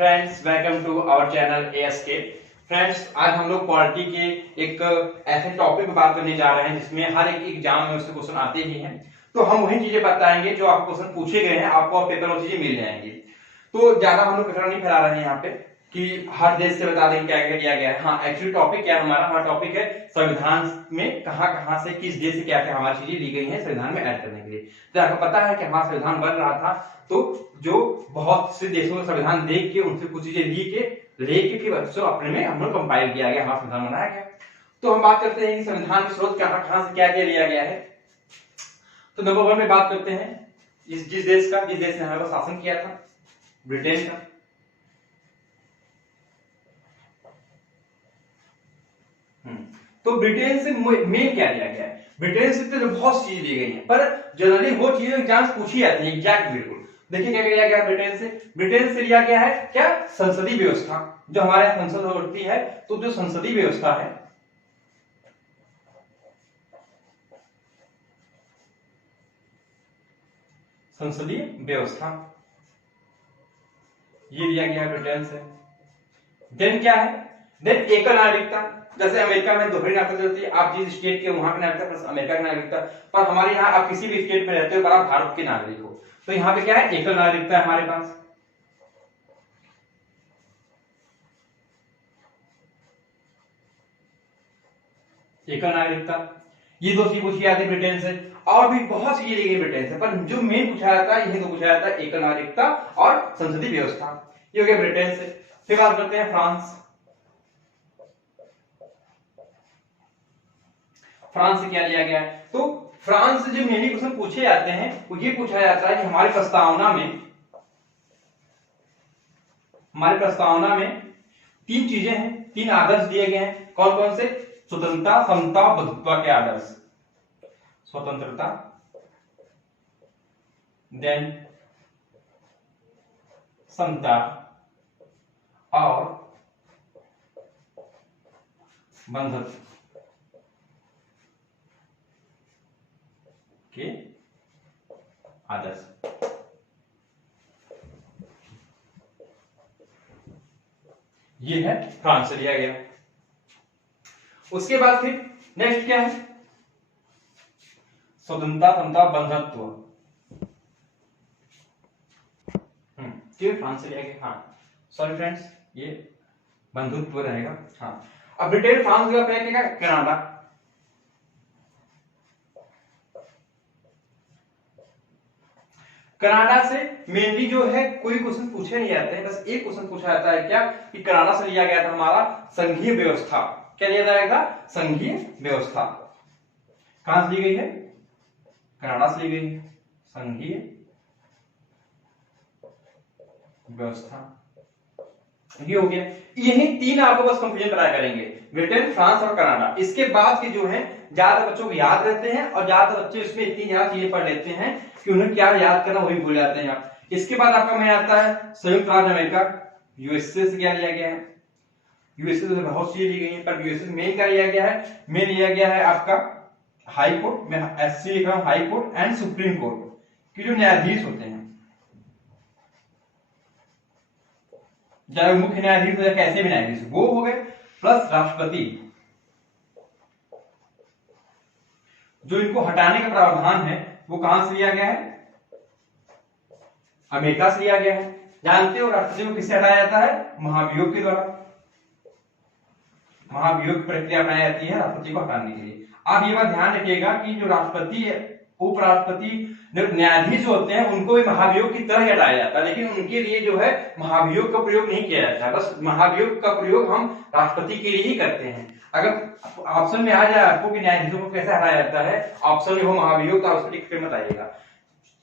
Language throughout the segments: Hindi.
Friends, welcome to our channel ASK। Friends, आज हम लोग पॉलिटी के एक ऐसे टॉपिक पर बात करने जा रहे हैं जिसमें हर एक एग्जाम में उससे क्वेश्चन आते ही हैं। तो हम वही चीजें बताएंगे जो आपको क्वेश्चन पूछे गए हैं, आपको पेपर में चीजें मिल जाएंगी। तो ज्यादा हम लोग कचरा नहीं फैला रहे हैं यहाँ पे कि हर देश से बता दें क्या क्या किया गया है। हाँ, एक्चुअली टॉपिक क्या है हमारा टॉपिक है संविधान में कहां से किस देश से क्या क्या हमारी चीजें ली गई हैं संविधान में ऐड करने के लिए। तो आपको पता है कि हमारा संविधान बन रहा था, तो जो बहुत से देशों में संविधान देख के उनसे कुछ चीजें लेके फिर उसको अपने में हम लोग कंपाइल किया गया, हमारा संविधान बनाया गया। तो हम बात करते हैं कि संविधान के स्रोत कहां से क्या क्या लिया गया है। तो नंबर 1 में बात करते हैं जिस देश ने हमारे पर शासन किया था, ब्रिटेन का। तो ब्रिटेन से मेन क्या लिया गया है? ब्रिटेन से तो बहुत चीजें ली गई हैं, पर जनरली वो चीजें एग्जाम पूछी जाती है एग्जैक्ट बिल्कुल। देखिए क्या लिया गया ब्रिटेन से लिया गया है क्या? संसदीय व्यवस्था। जो हमारे संसद होती है, तो जो संसदीय व्यवस्था है, संसदीय व्यवस्था ये लिया गया ब्रिटेन से। देन क्या है? देन एकल नागरिकता। जैसे अमेरिका में दोहरी नागरिकता चलती है, आप जिस स्टेट के वहां की नागरिकता प्लस अमेरिका की नागरिकता। पर हमारे यहाँ आप किसी भी स्टेट में रहते हो पर आप भारत के नागरिक हो, तो यहाँ पे क्या है? एकल नागरिकता है हमारे पास। एकल नागरिकता, ये दो चीज पूछी जाती है ब्रिटेन से। और भी बहुत चीजें ली गई ब्रिटेन से, पर जो मेन पूछा जाता है यही तो पूछा जाता है, एकल नागरिकता और संसदीय व्यवस्था। ये हो गया ब्रिटेन से। फिर बात करते हैं फ्रांस। फ्रांस से क्या लिया गया है? तो फ्रांस से जो मेनली क्वेश्चन पूछे जाते हैं वो ये पूछा जाता है कि हमारे प्रस्तावना में तीन चीजें हैं, तीन आदर्श दिए गए हैं। कौन कौन से? स्वतंत्रता, समता, बंधुत्व के आदर्श। स्वतंत्रता, देन समता और बंधुत्व के आदर्श। ये है फ्रांस से लिया गया। उसके बाद फिर नेक्स्ट क्या है? स्वतंत्रता, समता, बंधुत्व। फ्रांस से लिया गया। हाँ सॉरी फ्रेंड्स, ये बंधुत्व रहेगा। हाँ, अब ब्रिटेन फ्रांस का पहले क्या? कनाडा। कनाडा से मेनली जो है कोई क्वेश्चन पूछे नहीं जाते हैं, बस एक क्वेश्चन पूछा जाता है क्या कि कनाडा से लिया गया था हमारा संघीय व्यवस्था। क्या लिया जाएगा? संघीय व्यवस्था। कहां से ली गई है? कनाडा से ली गई है संघीय व्यवस्था। ये हो गया। यही तीन आपको बस कंफ्यूजन कराया करेंगे, ब्रिटेन, फ्रांस और कनाडा। इसके बाद के जो है ज्यादा बच्चों को याद रहते हैं और ज्यादातर बच्चे इसमें इतनी ज्यादा चीजें पढ़ लेते हैं कि उन्हें क्या याद करना वही भूल जाते हैं आप। इसके बाद आपका में आता है संयुक्त राज्य अमेरिका, यूएसए से क्या लिया गया है? यूएसए से बहुत चीजें ली गई हैं, पर यूएसए मेन क्या लिया गया है? मेन लिया गया है आपका हाई कोर्ट। मैं एससी लिख रहा हूं, high court and supreme court के जो न्यायाधीश होते हैं, चाहे मुख्य न्यायाधीश हो या कैसे भी न्यायाधीश, वो हो गए। प्लस राष्ट्रपति, जो इनको हटाने का प्रावधान है वो कहां से लिया गया है? अमेरिका से लिया गया है। जानते हो राष्ट्रपति को किससे हटाया जाता है? महाभियोग के द्वारा। महाभियोग की प्रक्रिया अपनाई जाती है राष्ट्रपति को हटाने के लिए। आप ये बात ध्यान रखिएगा कि जो राष्ट्रपति है, उपराष्ट्रपति, जो न्यायाधीश होते हैं उनको भी महाभियोग की तरह हटाया जाता है, लेकिन उनके लिए जो है महाभियोग का प्रयोग नहीं किया जाता है। बस महाभियोग का प्रयोग हम राष्ट्रपति के लिए ही करते हैं। अगर ऑप्शन में आ जाए आपको कि न्यायाधीशों को कैसे हटाया जाता है, ऑप्शन में हो महाभियोग, तो राष्ट्रपति फिर मत आइएगा।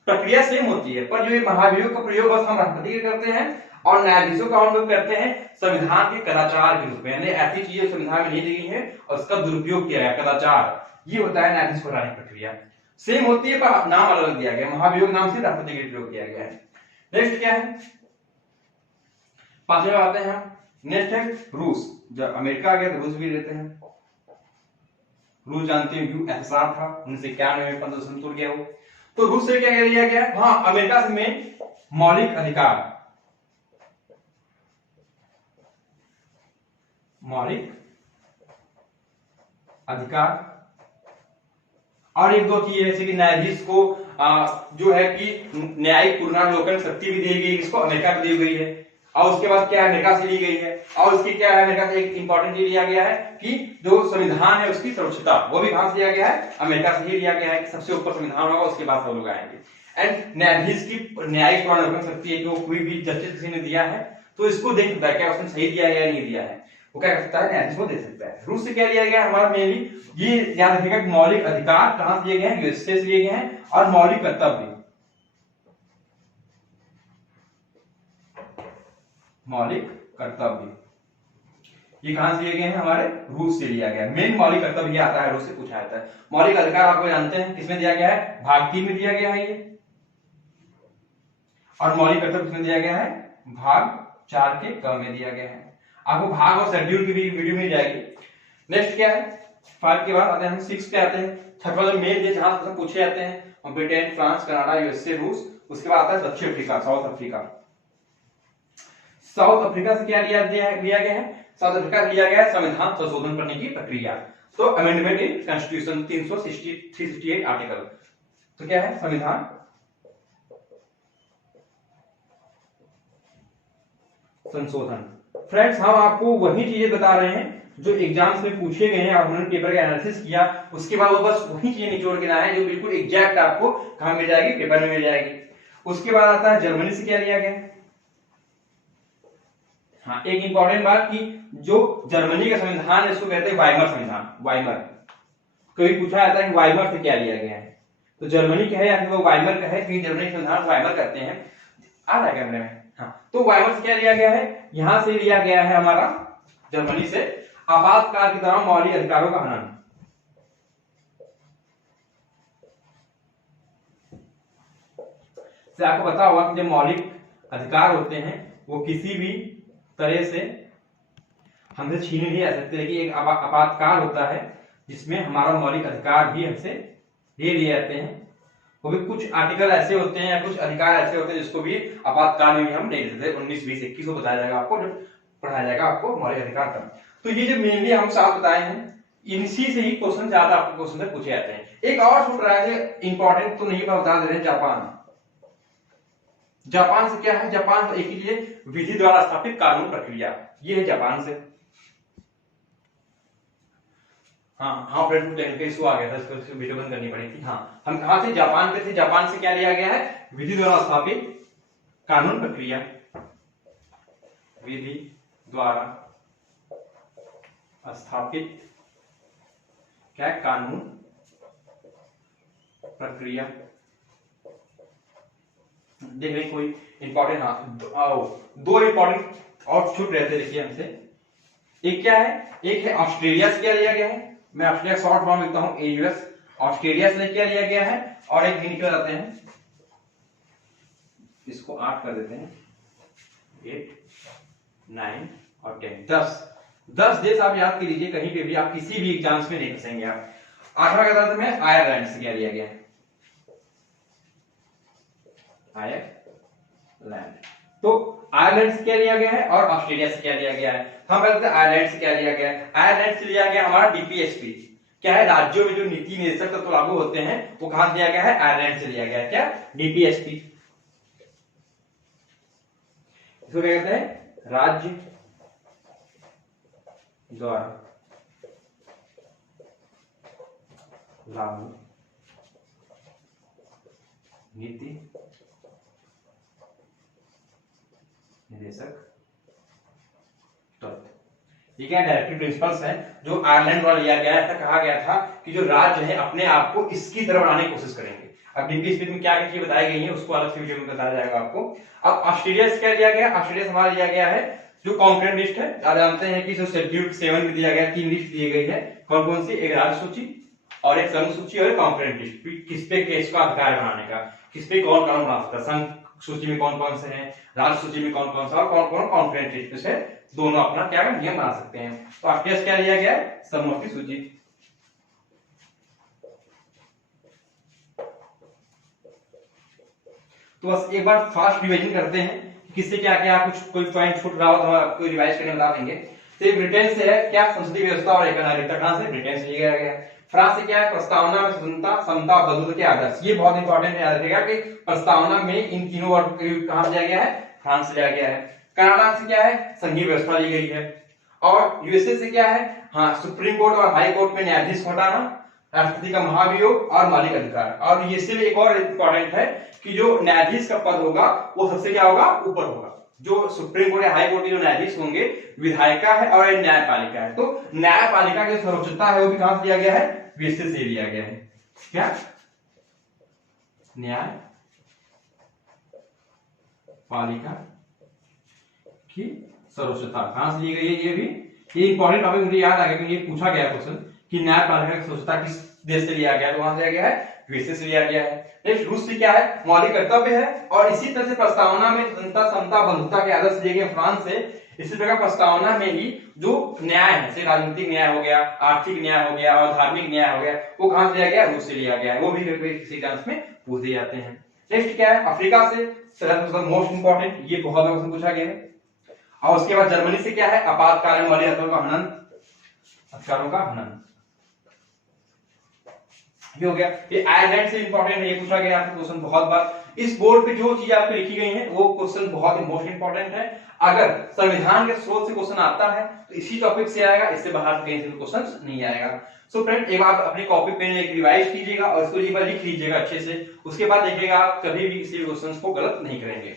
प्रक्रिया सेम होती है, पर जो ये महाभियोग का प्रयोग बस हम राष्ट्रपति के करते हैं और न्यायाधीशों का हम लोग करते हैं संविधान के कदाचार के रूप में। यानी ऐसी चीजें संविधान में नहीं दी गई है और उसका दुरुपयोग किया गया, कदाचार, ये होता है न्यायाधीश को हटाने की प्रक्रिया। सेम होती है पर नाम अलग दिया गया, महाभियोग नाम से राष्ट्रपति के प्रयोग किया गया है। नेक्स्ट क्या है? पांचवें आते हैं हम। नेक्स्ट है रूस। जब अमेरिका आ गया तो रूस भी रहते हैं। रूस जानते हैं यूएसएसआर था, 1991 में 15 से टूट गया वो। तो रूस से क्या लिया गया? हाँ, अमेरिका से में मौलिक अधिकार। मौलिक अधिकार। और एक दो चीज जैसे कि न्यायाधीश को जो है कि न्यायिक पुनरावलोकन शक्ति भी दी गई, इसको अमेरिका को दी गई है। और उसके बाद क्या है, अमेरिका से ली गई है। और उसकी क्या है, अमेरिका से एक इंपॉर्टेंट चीज लिया गया है कि जो संविधान है उसकी सुरक्षितता, वो भी कहां से लिया गया है, अमेरिका से ही लिया गया है कि सबसे ऊपर संविधान होगा, उसके बाद सब लोग आएंगे। एंड न्यायाधीश की न्यायिक पुनरावलोकन शक्ति है कि वो कोई भी जस्टिस किसी ने दिया है तो इसको देख सकता है क्या उसने सही दिया है या नहीं दिया है, वो क्या कर सकता है, न्यायाधीश को दे सकता है। रूस से क्या लिया गया हमारा मेनली, ये याद रखिएगा कि मौलिक अधिकार कहां से लिए गए हैं, यूएसए से लिए गए हैं। और मौलिक कर्तव्य, मौलिक कर्तव्य ये कहां से लिए गए हैं, हमारे रूस से लिया गया है। मेन मौलिक कर्तव्य ये आता है, रूस से पूछा जाता है। मौलिक अधिकार आपको जानते हैं किसमें दिया गया है, भाग 3 में दिया गया है ये। और मौलिक कर्तव्य किसमें दिया गया है, भाग 4 के क में दिया गया है। आपको भाग और शेड्यूल की भी वीडियो मिल जाएगी। नेक्स्ट क्या है, 5 के बाद आते हैं हम 6 पे आते हैं। छठवां जो मेन है जहां से पूछे जाते हैं, ब्रिटेन, फ्रांस, कनाडा, यूएसए, रूस। उसके बाद आता है दक्षिण Africa, south Africa. South Africa से क्या लिया गया है, साउथ अफ्रीका से लिया गया है संविधान संशोधन करने की प्रक्रिया। तो अमेंडमेंट इन कॉन्स्टिट्यूशन 368 आर्टिकल। तो क्या है, संविधान संशोधन। फ्रेंड्स हम आपको वही चीजें बता रहे हैं जो एग्जाम्स में पूछे गए हैं और उन्होंने पेपर का एनालिसिस किया, उसके बाद वो बस वही चीजें निचोड़ के लाए हैं जो बिल्कुल एग्जैक्ट आपको कहां मिल जाएगी, पेपर में मिल जाएगी। उसके बाद आता है जर्मनी से क्या लिया गया। हाँ, एक इंपॉर्टेंट बात कि जो जर्मनी का संविधान है इसको कहते हैं वाइमर संविधान। वाइमर कभी पूछा जाता है कि वाइमर से क्या लिया गया है, तो जर्मनी का है या फिर वो वाइमर का है, क्योंकि जर्मनी संविधान वाइमर कहते हैं। आ रहा है कैमरे में, हाँ। तो वाइमर से क्या लिया गया है, यहां से लिया गया है हमारा जर्मनी से, आपातकाल के दौरान मौलिक अधिकारों का हनन। से आपको पता होगा कि जो मौलिक अधिकार होते हैं वो किसी भी तरह से हमसे छीने नहीं जा सकते, कि एक आपातकाल होता है जिसमें हमारा मौलिक अधिकार भी हमसे ले लिए जाते हैं। वो भी कुछ आर्टिकल ऐसे होते हैं या कुछ अधिकार ऐसे होते हैं जिसको भी आपातकाल में भी हम नहीं देते। 19, 20, 21 को बताया जाएगा आपको, पढ़ाया जाएगा आपको मौलिक अधिकार का। तो ये जो मेनली हम साथ बताए हैं, इनसी से ही क्वेश्चन ज्यादा आपको क्वेश्चन में पूछे जाते हैं। एक और छूट रहा है, इंपॉर्टेंट तो नहीं बता दे रहे हैं, जापान। जापान से क्या है, जापान एक ही विधि द्वारा स्थापित कानून प्रक्रिया, ये है जापान से। हाँ फ्रेंड, टेक्निकल इशू आ गया था, इसको वीडियो बंद करनी पड़ी थी। हाँ, हम कहां थे, जापान पे थे। जापान से क्या लिया गया है, विधि द्वारा स्थापित कानून प्रक्रिया, विधि द्वारा स्थापित क्या है, कानून प्रक्रिया। देख रहे कोई इंपॉर्टेंट, हाँ दो इंपॉर्टेंट और छूट रहते देखिए हमसे। एक क्या है, एक है ऑस्ट्रेलिया से क्या लिया गया है, मैं ऑस्ट्रेलिया शॉर्ट फॉर्म लिखता हूं एयूएस। ऑस्ट्रेलिया से क्या लिया गया है, और एक भी निकल जाते हैं, इसको 8 कर देते हैं, 8, 9 और 10। 10 देश आप याद कर लीजिए, कहीं पे भी आप किसी भी एग्जाम्स में नहीं फंसेंगे आप। 8वां का था में आयरलैंड से क्या लिया गया है, आयरलैंड। तो आयरलैंड से क्या लिया गया है और ऑस्ट्रेलिया से क्या लिया गया है। हम कहते हैं आयरलैंड से क्या लिया गया है, आयरलैंड से लिया गया हमारा डीपीएसपी। क्या है, राज्यों में जो नीति निर्देशक तत्व लागू होते हैं वो कहां से लिया गया है, आयरलैंड से लिया गया है, क्या, डीपीएसपी। इसको क्या कहते हैं, राज्य द्वारा लागू नीति निर्देशक तत्व। ये क्या डायरेक्टिव प्रिंसिपल्स है जो आयरलैंड द्वारा लिया गया है। ऐसा कहा गया था कि जो राज्य है अपने आप को इसकी तरह बनाने की कोशिश करेंगे। अब डीपीएसपी में क्या क्या चीजें बताई गई है उसको अलग से वीडियो में बताया जाएगा आपको। अब ऑस्ट्रेलिया से क्या लिया गया, ऑस्ट्रेलिया से हमारा लिया गया है जो कॉन्करेंट लिस्ट है। आप जानते हैं कि जो शेड्यूल 7 में दिया गया 3 लिस्ट दी गई है, कौन कौन सी, एक राज्य सूची और एक संघ सूची और एक कॉन्करेंट लिस्ट। किस पे केस का अधिकार बनाने का, किस पे कौन कानून बना सकता है, संघ सूची में कौन कौन से हैं, राज्य सूची में कौन कौन सा और कौन कौन कॉन्करेंट लिस्ट से दोनों अपना क्या नियम बना सकते हैं। तो ऑस्ट्रेलिया क्या लिया गया, समूह की सूची। तो बस एक बार फास्ट रिवीजन करते हैं, किससे क्या क्या कुछ कोई पॉइंट छूट रहा हो तो आपको रिवाइज करने बता देंगे। तो ब्रिटेन से है क्या, संसदीय व्यवस्था और एक नागरिकता, कहां से, ब्रिटेन से लिया गया है। फ्रांस से क्या है, प्रस्तावना में स्वतंत्रता, समता और बंधुत्व के आदर्श। ये बहुत इंपॉर्टेंट है, याद रखिएगा कि प्रस्तावना में इन तीनों वर्ड कहां लिया गया है, फ्रांस से लिया गया है। कनाडा से क्या है, संघीय व्यवस्था ली गई है। और यूएसए से क्या है, हाँ, सुप्रीम कोर्ट और हाई कोर्ट में न्यायाधीश हटाना, राष्ट्रपति का महाभियोग और मौलिक अधिकार। और यूएसए में एक और इंपॉर्टेंट है कि जो न्यायाधीश का पद होगा वो सबसे क्या होगा, ऊपर होगा। जो सुप्रीम कोर्ट या हाई कोर्ट के जो न्यायाधीश होंगे, विधायिका है और न्यायपालिका है। तो न्यायपालिका की सर्वोच्चता है वो भी कहां से लिया गया है, यूएसए से लिया गया है। क्या, न्यायपालिका की सर्वोच्चता कहां से ली गई है, ये इंपॉर्टेंट टॉपिक मुझे याद आ गया क्योंकि ये पूछा गया क्वेश्चन कि न्यायपालिका की सर्वोच्चता किस देश से लिया गया, तो वहां से लिया गया है, यूएसए से लिया गया है। नेक्स्ट, रूस से क्या है, मौलिक कर्तव्य है। और इसी तरह से प्रस्तावना में स्वतंत्रता, समता, बंधुता के आदर्श लिए गए फ्रांस से। इसी प्रकार प्रस्तावना में ही जो न्याय है, जैसे राजनीतिक न्याय हो गया, आर्थिक न्याय हो गया और धार्मिक न्याय हो गया, वो कहां से लिया गया, रूस से लिया गया है। वो भी किसी चांस में पूछे जाते हैं। नेक्स्ट क्या है, अफ्रीका से, मोस्ट इंपॉर्टेंट, ये बहुत क्वेश्चन पूछा गया है। और उसके बाद जर्मनी से क्या है, आपातकालीन वाले हथियारों का हनन, हथियारों का हनन, ये हो गया। ये आयरलैंड से इंपॉर्टेंट है, ये पूछा गया आपको क्वेश्चन बहुत बार। इस बोर्ड पे जो चीज आपकी लिखी गई है वो क्वेश्चन बहुत ही मोस्ट इंपॉर्टेंट है। अगर संविधान के स्रोत से क्वेश्चन आता है तो इसी टॉपिक से आएगा, इससे बाहर कहीं से क्वेश्चन नहीं आएगा। सो फ्रेंड, एक बार अपनी कॉपी पे एक रिवाइज कीजिएगा और इसको एक बार लिख लीजिएगा अच्छे से। उसके बाद देखिएगा आप कभी भी किसी भी क्वेश्चन को गलत नहीं करेंगे।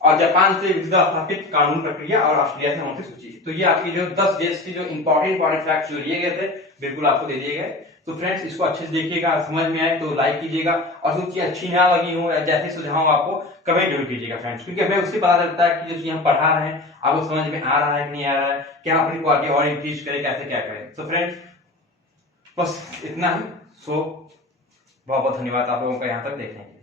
और जापान से विविधता स्थापित कानून प्रक्रिया और ऑस्ट्रेलिया से नोटिस सूची। तो ये आपकी जो 10 देश की जो इंपॉर्टेंट फैक्ट्स जो लिए गए थे बिल्कुल आपको दे दिए गए। तो फ्रेंड्स, इसको अच्छे से देखिएगा, समझ में आए तो लाइक कीजिएगा और जो चीज अच्छी ना लगी हो या जैसे सुझाव आपको कमेंट जरूर कीजिएगा फ्रेंड्स, क्योंकि हमें उससे पता चलता है कि जो चीज हम पढ़ा रहे हैं आपको समझ में आ रहा है कि नहीं आ रहा है, क्या अपनी क्वालिटी और इंक्रीज करें, कैसे क्या करें। तो फ्रेंड्स, बस इतना ही। सो बहुत बहुत धन्यवाद आप लोगों का यहाँ तक देखने के लिए।